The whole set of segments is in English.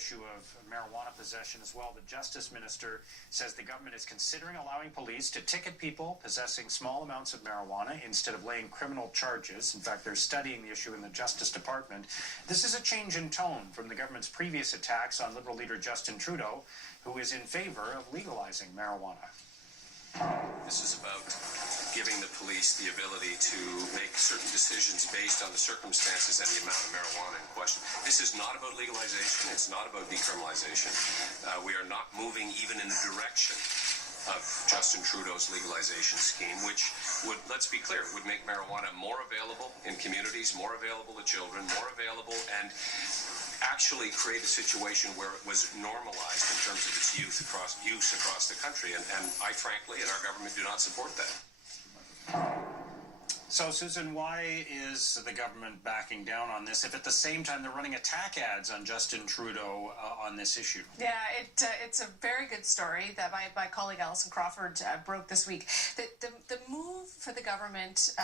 issue of marijuana possession as well. The Justice Minister says the government is considering allowing police to ticket people possessing small amounts of marijuana instead of laying criminal charges. In fact, they're studying the issue in the Justice Department. This is a change in tone from the government's previous attacks on Liberal leader Justin Trudeau, who is in favor of legalizing marijuana. This is about giving the police the ability to make certain decisions based on the circumstances and the amount of marijuana in question. This is not about legalization. It's not about decriminalization. We are not moving even in the direction of Justin Trudeau's legalization scheme, which would, let's be clear, would make marijuana more available in communities, more available to children, more available, and actually create a situation where it was normalized in terms of its use across the country. And I frankly, and our government, do not support that. So, Susan, why is the government backing down on this if at the same time they're running attack ads on Justin Trudeau on this issue? Yeah, it's a very good story that my colleague Alison Crawford broke this week. The move for the government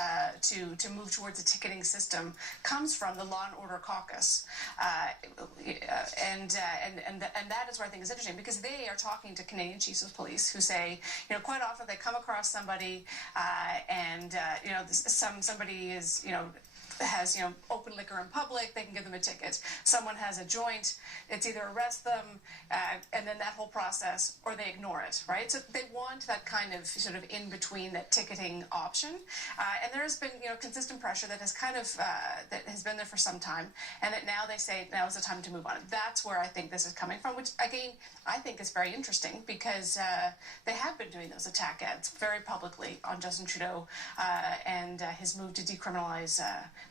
to move towards a ticketing system comes from the Law and Order Caucus, and that is where I think is interesting, because they are talking to Canadian chiefs of police who say, quite often they come across somebody and somebody is, has, open liquor in public, they can give them a ticket. Someone has a joint, it's either arrest them and then that whole process, or they ignore it, right? So they want that kind of sort of in between, that ticketing option. And there has been, consistent pressure that has that has been there for some time, and that now they say now is the time to move on. That's where I think this is coming from, which again, I think is very interesting, because they have been doing those attack ads very publicly on Justin Trudeau and his move to decriminalize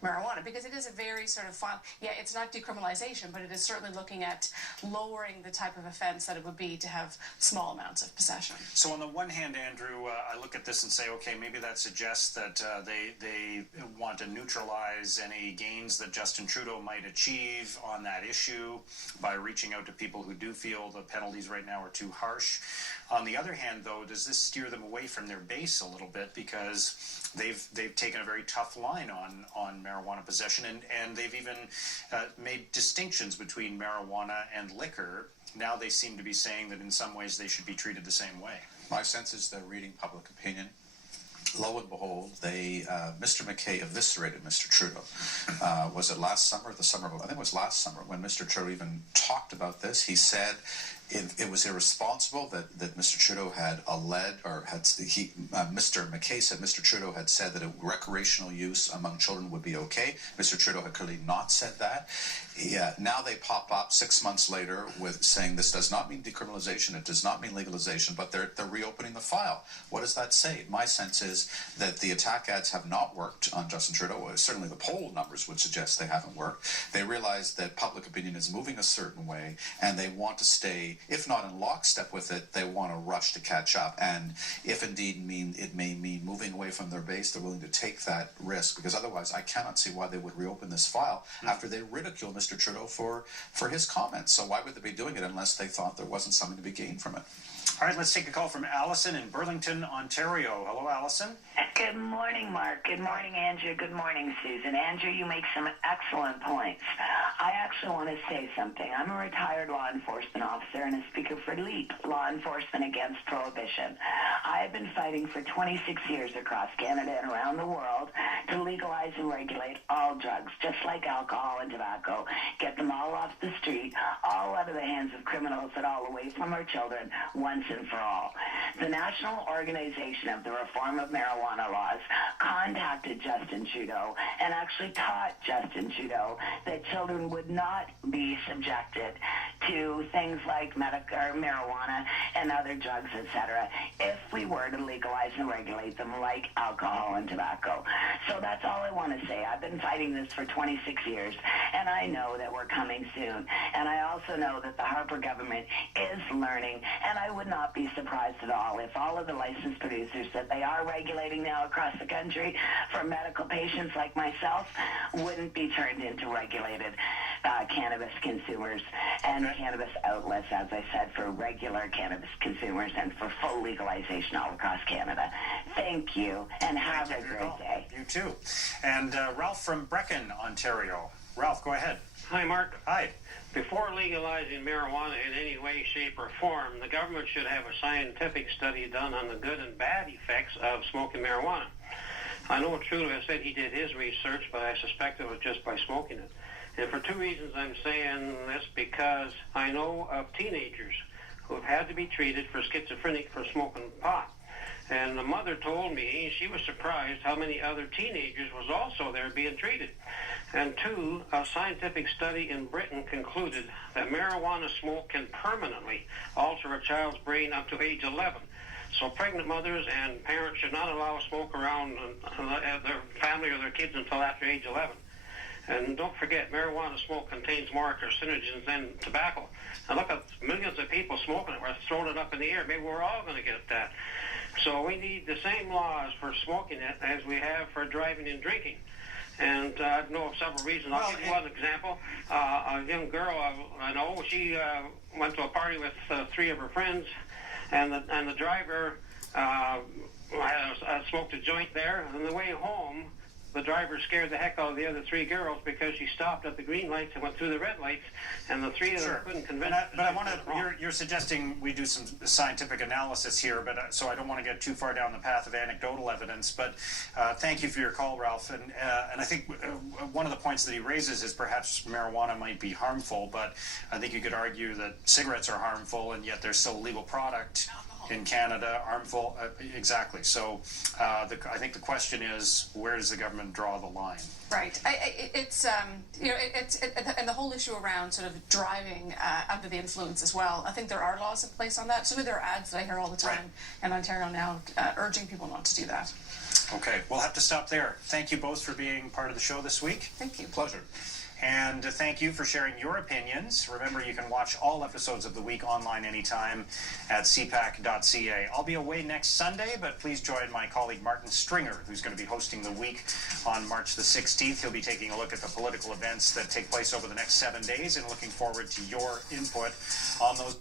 marijuana, because it is a very sort of it's not decriminalization, but it is certainly looking at lowering the type of offense that it would be to have small amounts of possession. So on the one hand, Andrew, I look at this and say, okay, maybe that suggests that they want to neutralize any gains that Justin Trudeau might achieve on that issue by reaching out to people who do feel the penalties right now are too harsh. On the other hand, though, does this steer them away from their base a little bit, because they've taken a very tough line on marijuana possession, and they've even made distinctions between marijuana and liquor. Now they seem to be saying that in some ways they should be treated the same way. My sense is they're reading public opinion. Lo and behold, Mr. McKay eviscerated Mr. Trudeau. Was it last summer? I think it was last summer when Mr. Trudeau even talked about this. He said it was irresponsible that Mr. Trudeau had Mr. McKay said Mr. Trudeau had said that recreational use among children would be okay. Mr. Trudeau had clearly not said that. Now they pop up 6 months later with saying this does not mean decriminalization, it does not mean legalization, but they're reopening the file. What does that say? My sense is that the attack ads have not worked on Justin Trudeau. Certainly the poll numbers would suggest they haven't worked. They realize that public opinion is moving a certain way, and they want to stay, if not in lockstep with it, they want to rush to catch up. And if indeed it may mean moving away from their base, they're willing to take that risk, because otherwise I cannot see why they would reopen this file after they ridicule Mr. Trudeau for his comments. So why would they be doing it unless they thought there wasn't something to be gained from it? All right, let's take a call from Alison in Burlington, Ontario. Hello, Alison. Good morning, Mark. Good morning, Andrew. Good morning, Susan. Andrew, you make some excellent points. I actually want to say something. I'm a retired law enforcement officer and a speaker for LEAP, Law Enforcement Against Prohibition. I have been fighting for 26 years across Canada and around the world to legalize and regulate all drugs, just like alcohol and tobacco. Get them all off the street, all out of the hands of criminals, and all away from our children once and for all. The National Organization of the Reform of Marijuana Laws contacted Justin Trudeau and actually taught Justin Trudeau that children would not be subjected to things like marijuana and other drugs, etc., if we were to legalize and regulate them like alcohol and tobacco. So that's all I want to say. I've been fighting this for 26 years, and I know that we're coming soon. And I also know that the Harper government is learning, and I would not be surprised at all if all of the licensed producers that they are regulating now across the country for medical patients like myself wouldn't be turned into regulated cannabis consumers and cannabis outlets, as I said, for regular cannabis consumers and for full legalization all across Canada. Thank you, and have a great day. You too. And Ralph from Brecon, Ontario. Ralph, go ahead. Hi, Mark. Hi. Before legalizing marijuana in any way, shape, or form, the government should have a scientific study done on the good and bad effects of smoking marijuana. I know Trudeau has said he did his research, but I suspect it was just by smoking it. And for two reasons I'm saying this, because I know of teenagers who have had to be treated for schizophrenic for smoking pot. And the mother told me she was surprised how many other teenagers was also there being treated. And two, a scientific study in Britain concluded that marijuana smoke can permanently alter a child's brain up to age 11. So pregnant mothers and parents should not allow smoke around their family or their kids until after age 11. And don't forget, marijuana smoke contains more carcinogens than tobacco. Now look at millions of people smoking it. We're throwing it up in the air. Maybe we're all going to get that. So we need the same laws for smoking it as we have for driving and drinking. And I know of several reasons. I'll give you one example. A young girl I know, she went to a party with three of her friends, and the driver smoked a joint there. On the way home, the driver scared the heck out of the other three girls because she stopped at the green lights and went through the red lights, and the three of them couldn't convince her. But I want to. You're suggesting we do some scientific analysis here, but so I don't want to get too far down the path of anecdotal evidence. But thank you for your call, Ralph. And I think one of the points that he raises is perhaps marijuana might be harmful, but I think you could argue that cigarettes are harmful, and yet there's still a legal product in Canada, harmful. Exactly. So I think the question is, where does the government draw the line? Right. It's and the whole issue around sort of driving under the influence as well. I think there are laws in place on that. Certainly there are ads that I hear all the time in Ontario now urging people not to do that. Okay, we'll have to stop there. Thank you both for being part of the show this week. Thank you. Pleasure. And thank you for sharing your opinions. Remember, you can watch all episodes of The Week online anytime at cpac.ca. I'll be away next Sunday, but please join my colleague Martin Stringer, who's going to be hosting The Week on March the 16th. He'll be taking a look at the political events that take place over the next 7 days and looking forward to your input on those.